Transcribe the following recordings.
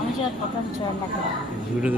స్వామిజీ పక్కన చూడండి అక్కడ వీడియో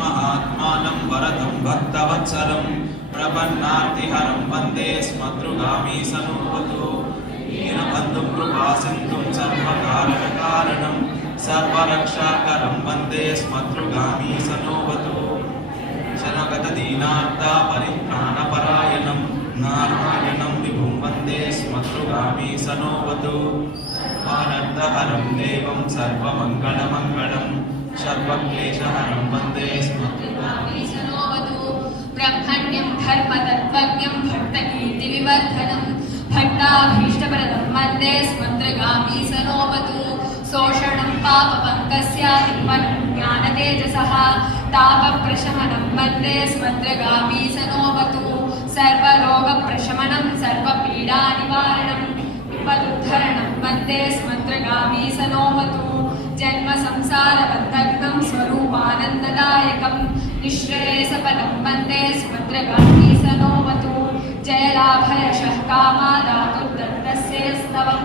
महात्मानं वरदं भक्तवत्सलं प्रपन्नार्तिहरं वन्दे स्मद्रुगामी सनोवतु दीनबन्धुं कृपासिन्धुं सर्वकारणकारणं सर्वरक्षाकरं वन्दे स्मद्रुगामी सनोवतु शरणगतदीनार्ता परित्राणपरायणं नारायणं विभुं वन्दे स्मद्रुगामी सनोवतु आनन्दहरं देवं सर्वमङ्गलमङ्गलं सर्वक्लेशहरं वन्दे स्मद्रुगामी सनोवतु ब्रह्मण्यं धर्मतत्त्वज्ञं भक्तकीर्तिविवर्धनं भक्ताभीष्टप्रदं वन्दे स्मद्रुगामी सनोवतु शोषणं पापपङ्कस्य निर्मलं ज्ञानतेजसः तापप्रशमनं वन्दे स्मद्रुगामी सनोवतु सर्वरोगप्रशमनं सर्वपीडानिवारणं विपदुद्धरणं वन्दे स्मद्रुगामी सनोवतु जन्म संसारबद्धं स्वरूपानन्ददायकं निःश्रेयसफलं वन्दे स्मद्रुगामी सनोवतु जयलाभयशः कामादातुर्दत्तस्यैस्तवं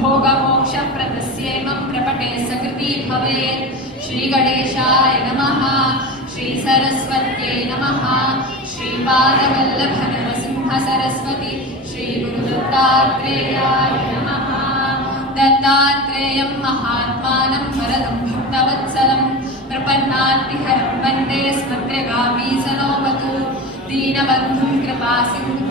भोगमोक्षप्रदस्येमं प्रपटे सकृती भवेत् श्रीगणेशाय नमः श्रीसरस्वत्यै नमः श्रीपादवल्लभनरसिंहसरस्वती श्रीगुरुदत्तात्रेयाय नमः दत्तात्रेयं महात्मानं वरदं भक्तवत्सलं प्रपन्नार्तिहरं वन्दे स्मद्रुगामी सनोवतु दीनबन्धुं कृपासिन्धुं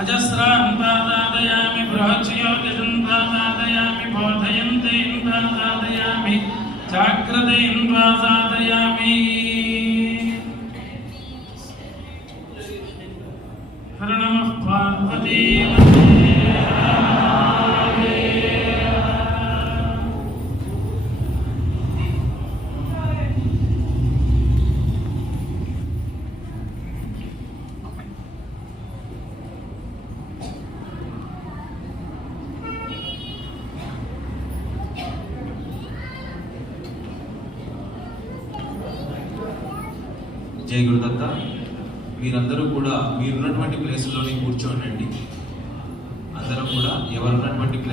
अजस्रान् पादादयामि बृहज्योतिषं पादादयामि बोधयन्तीं पादादयामि जाग्रतीं पादादयामि हर नमः पार्वती జై గురుదత్త. మీరందరూ కూడా మీరున్నటువంటి ప్లేస్లోనే కూర్చోండి. అందరం కూడా ఎవరున్నటువంటి ప్లేస్